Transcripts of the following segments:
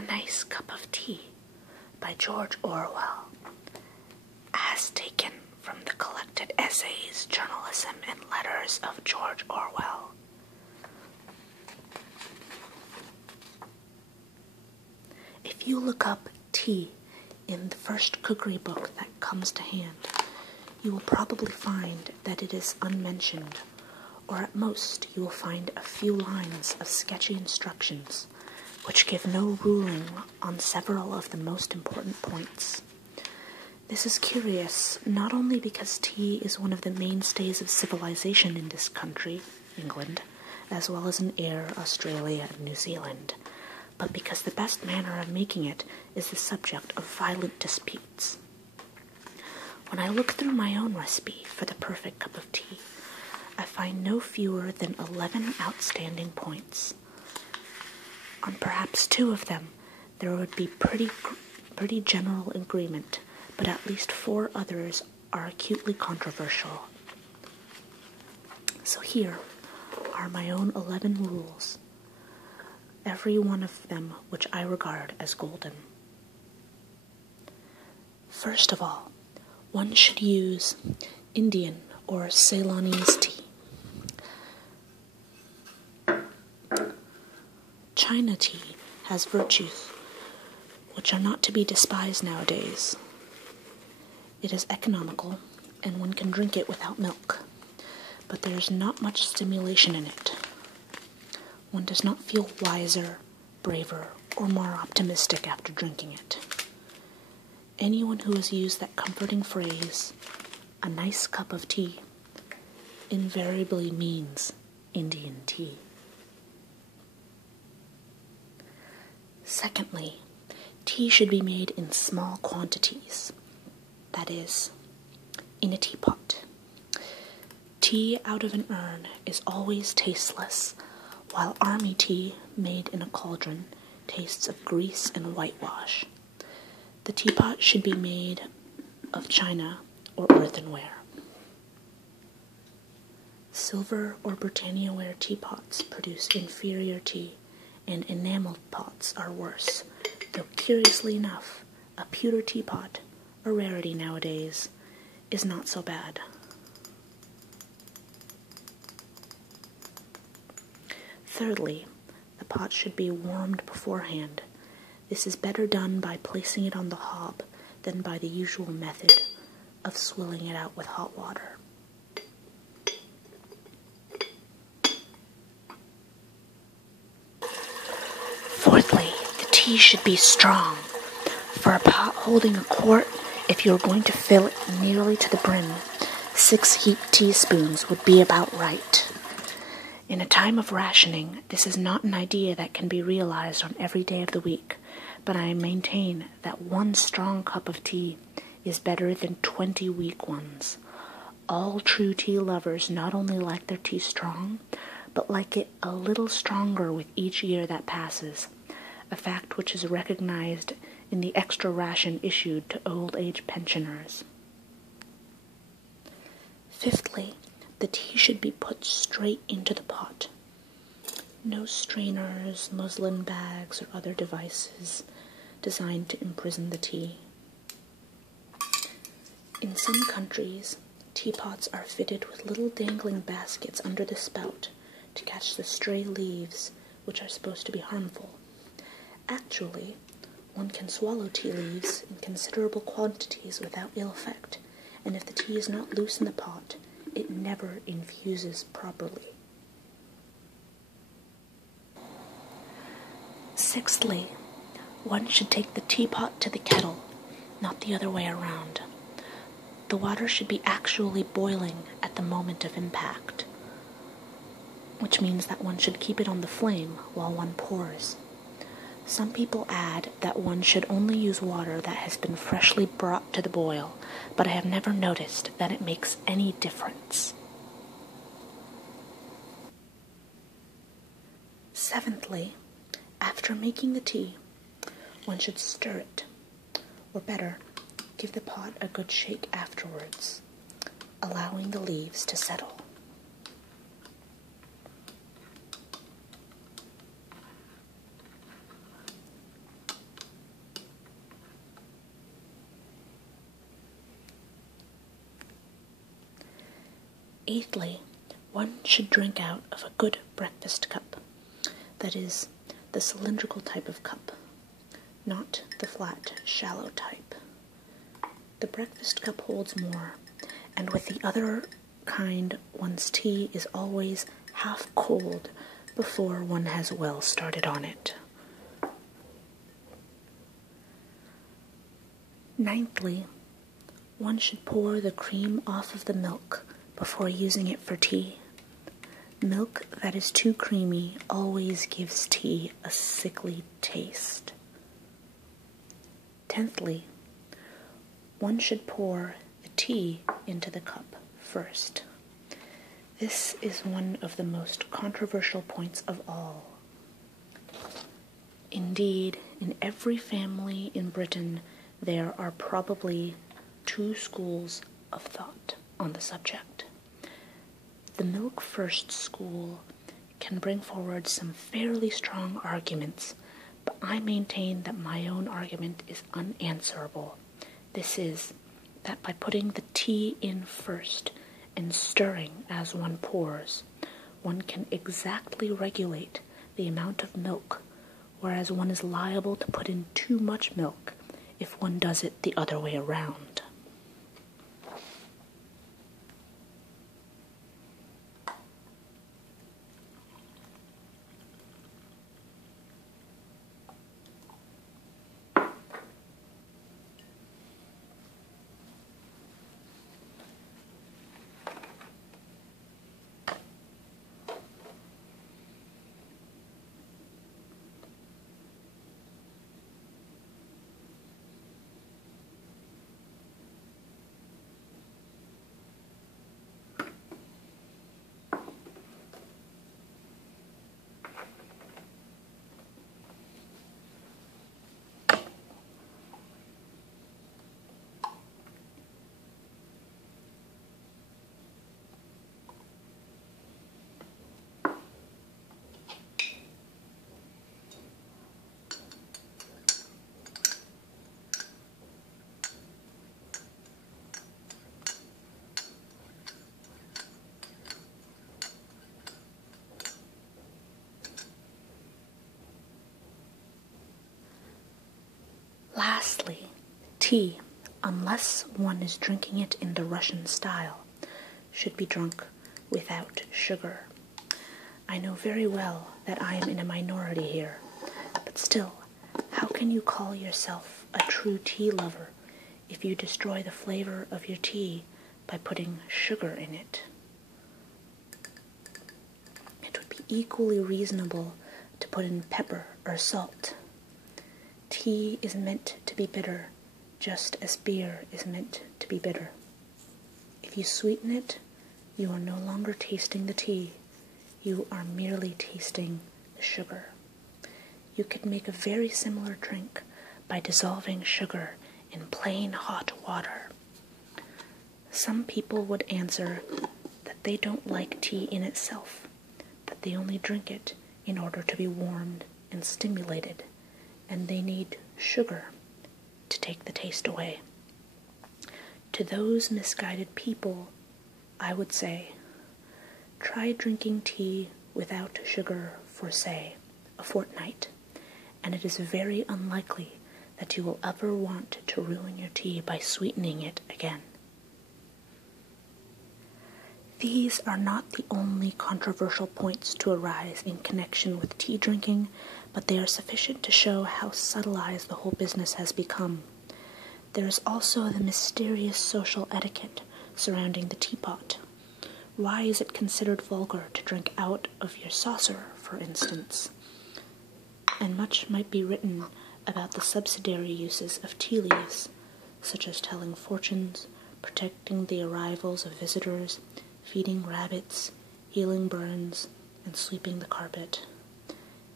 A Nice Cup of Tea by George Orwell, as taken from the collected essays, journalism, and letters of George Orwell. If you look up tea in the first cookery book that comes to hand, you will probably find that it is unmentioned, or at most you will find a few lines of sketchy instructions which give no ruling on several of the most important points. This is curious, not only because tea is one of the mainstays of civilization in this country, England, as well as in Eyre, Australia, and New Zealand, but because the best manner of making it is the subject of violent disputes. When I look through my own recipe for the perfect cup of tea, I find no fewer than 11 outstanding points. On perhaps 2 of them, there would be pretty general agreement, but at least 4 others are acutely controversial. So here are my own 11 rules, every one of them which I regard as golden. First of all, one should use Indian or Ceylonese tea. China tea has virtues which are not to be despised nowadays. It is economical, and one can drink it without milk, but there is not much stimulation in it. One does not feel wiser, braver, or more optimistic after drinking it. Anyone who has used that comforting phrase, "a nice cup of tea," invariably means Indian tea. Secondly, tea should be made in small quantities, that is, in a teapot. Tea out of an urn is always tasteless, while army tea made in a cauldron tastes of grease and whitewash. The teapot should be made of china or earthenware. Silver or Britannia-ware teapots produce inferior tea, and enameled pots are worse, though curiously enough, a pewter teapot, a rarity nowadays, is not so bad. Thirdly, the pot should be warmed beforehand. This is better done by placing it on the hob than by the usual method of swilling it out with hot water. Fourthly, the tea should be strong. For a pot holding a quart, if you are going to fill it nearly to the brim, 6 heaped teaspoons would be about right. In a time of rationing, this is not an idea that can be realized on every day of the week, but I maintain that 1 strong cup of tea is better than 20 weak ones. All true tea lovers not only like their tea strong, but like it a little stronger with each year that passes, a fact which is recognized in the extra ration issued to old-age pensioners. Fifthly, the tea should be put straight into the pot. No strainers, muslin bags, or other devices designed to imprison the tea. In some countries, teapots are fitted with little dangling baskets under the spout to catch the stray leaves, which are supposed to be harmful. Actually, one can swallow tea leaves in considerable quantities without ill effect, and if the tea is not loose in the pot, it never infuses properly. Sixthly, one should take the teapot to the kettle, not the other way around. The water should be actually boiling at the moment of impact, which means that one should keep it on the flame while one pours. Some people add that one should only use water that has been freshly brought to the boil, but I have never noticed that it makes any difference. Seventhly, after making the tea, one should stir it, or better, give the pot a good shake afterwards, allowing the leaves to settle. Eighthly, one should drink out of a good breakfast cup. That is, the cylindrical type of cup, not the flat, shallow type. The breakfast cup holds more, and with the other kind, one's tea is always half cold before one has well started on it. Ninthly, one should pour the cream off of the milk before using it for tea. Milk that is too creamy always gives tea a sickly taste. Tenthly, one should pour the tea into the cup first. This is one of the most controversial points of all. Indeed, in every family in Britain, there are probably two schools of thought on the subject. The milk first school can bring forward some fairly strong arguments, but I maintain that my own argument is unanswerable. This is, that by putting the tea in first and stirring as one pours, one can exactly regulate the amount of milk, whereas one is liable to put in too much milk if one does it the other way around. Lastly, tea, unless one is drinking it in the Russian style, should be drunk without sugar. I know very well that I am in a minority here, but still, how can you call yourself a true tea lover if you destroy the flavor of your tea by putting sugar in it? It would be equally reasonable to put in pepper or salt. Tea is meant to be bitter, just as beer is meant to be bitter. If you sweeten it, you are no longer tasting the tea, you are merely tasting the sugar. You could make a very similar drink by dissolving sugar in plain hot water. Some people would answer that they don't like tea in itself, that they only drink it in order to be warmed and stimulated, and they need sugar to take the taste away. To those misguided people, I would say, try drinking tea without sugar for, say, a fortnight, and it is very unlikely that you will ever want to ruin your tea by sweetening it again. These are not the only controversial points to arise in connection with tea drinking, but they are sufficient to show how subtilized the whole business has become. There is also the mysterious social etiquette surrounding the teapot. Why is it considered vulgar to drink out of your saucer, for instance? And much might be written about the subsidiary uses of tea leaves, such as telling fortunes, protecting the arrivals of visitors, feeding rabbits, healing burns, and sweeping the carpet.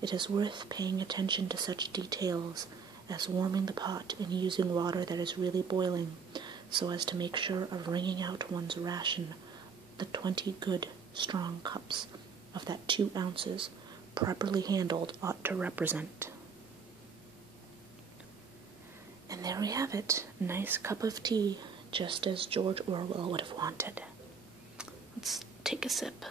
It is worth paying attention to such details as warming the pot and using water that is really boiling, so as to make sure of wringing out one's ration the 20 good, strong cups of that 2 ounces, properly handled, ought to represent. And there we have it, a nice cup of tea, just as George Orwell would have wanted. Let's take a sip.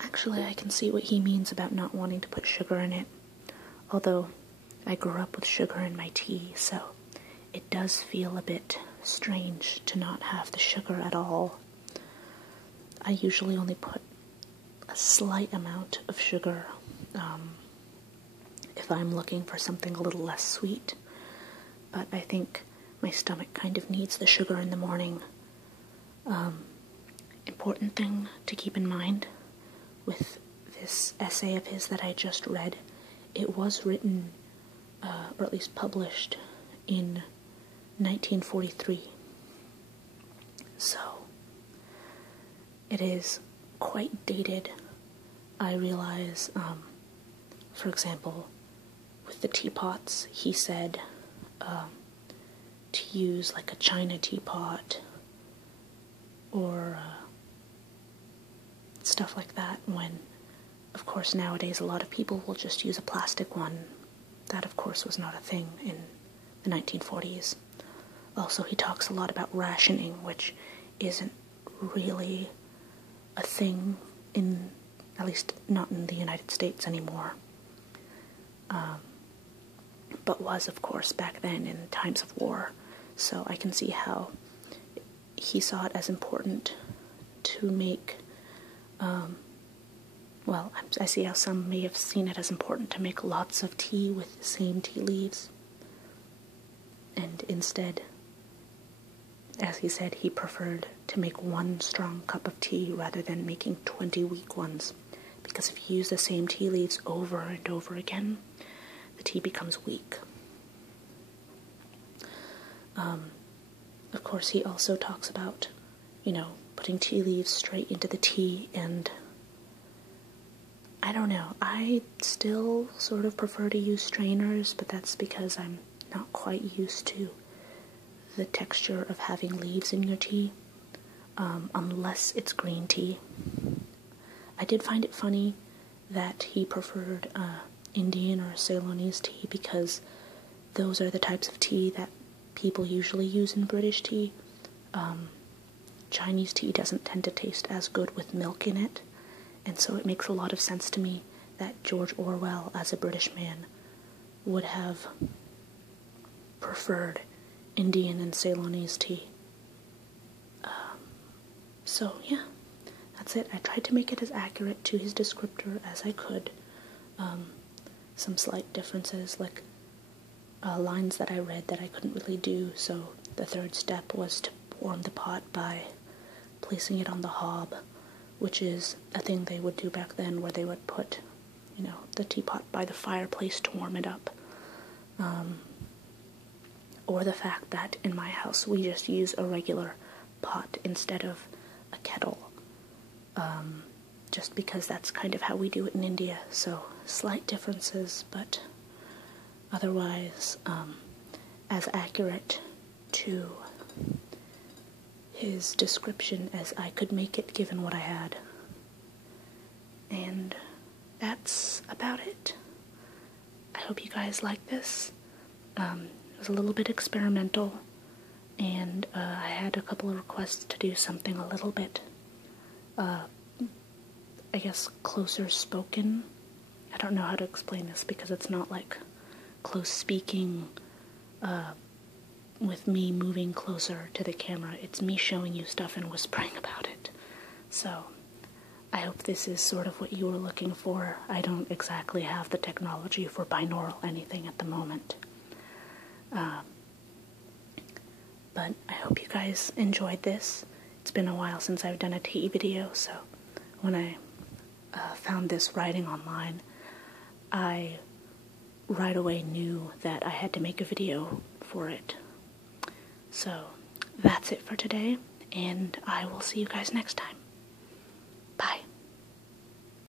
Actually, I can see what he means about not wanting to put sugar in it. Although, I grew up with sugar in my tea, so it does feel a bit strange to not have the sugar at all. I usually only put a slight amount of sugar if I'm looking for something a little less sweet. But I think my stomach kind of needs the sugar in the morning. Important thing to keep in mind with this essay of his that I just read, it was written, or at least published, in 1943. So, it is quite dated. I realize, for example, with the teapots, he said to use like a china teapot or stuff like that, when, of course, nowadays a lot of people will just use a plastic one. That, of course, was not a thing in the 1940s. Also, he talks a lot about rationing, which isn't really a thing in, at least not in the United States anymore. But was, of course, back then in times of war. So I can see how he saw it as important to make, well, I see how some may have seen it as important to make lots of tea with the same tea leaves. And instead, as he said, he preferred to make one strong cup of tea rather than making 20 weak ones. Because if you use the same tea leaves over and over again, the tea becomes weak. Of course, he also talks about, putting tea leaves straight into the tea, and I don't know, I still sort of prefer to use strainers, but that's because I'm not quite used to the texture of having leaves in your tea, unless it's green tea. I did find it funny that he preferred Indian or Ceylonese tea, because those are the types of tea that people usually use in British tea. Chinese tea doesn't tend to taste as good with milk in it, and so it makes a lot of sense to me that George Orwell, as a British man, would have preferred Indian and Ceylonese tea. So, yeah, that's it. I tried to make it as accurate to his descriptor as I could. Some slight differences, like lines that I read that I couldn't really do, so the third step was to warm the pot by placing it on the hob, which is a thing they would do back then, where they would put, the teapot by the fireplace to warm it up. Or the fact that in my house we just use a regular pot instead of a kettle, just because that's kind of how we do it in India. So slight differences, but otherwise as accurate to his description as I could make it given what I had. And that's about it. I hope you guys like this. It was a little bit experimental, and I had a couple of requests to do something a little bit, I guess, closer spoken. I don't know how to explain this, because it's not like close speaking with me moving closer to the camera. It's me showing you stuff and whispering about it. So I hope this is sort of what you were looking for. I don't exactly have the technology for binaural anything at the moment. But I hope you guys enjoyed this. It's been a while since I've done a tea video, so when I found this writing online, I right away knew that I had to make a video for it. So that's it for today, and I will see you guys next time.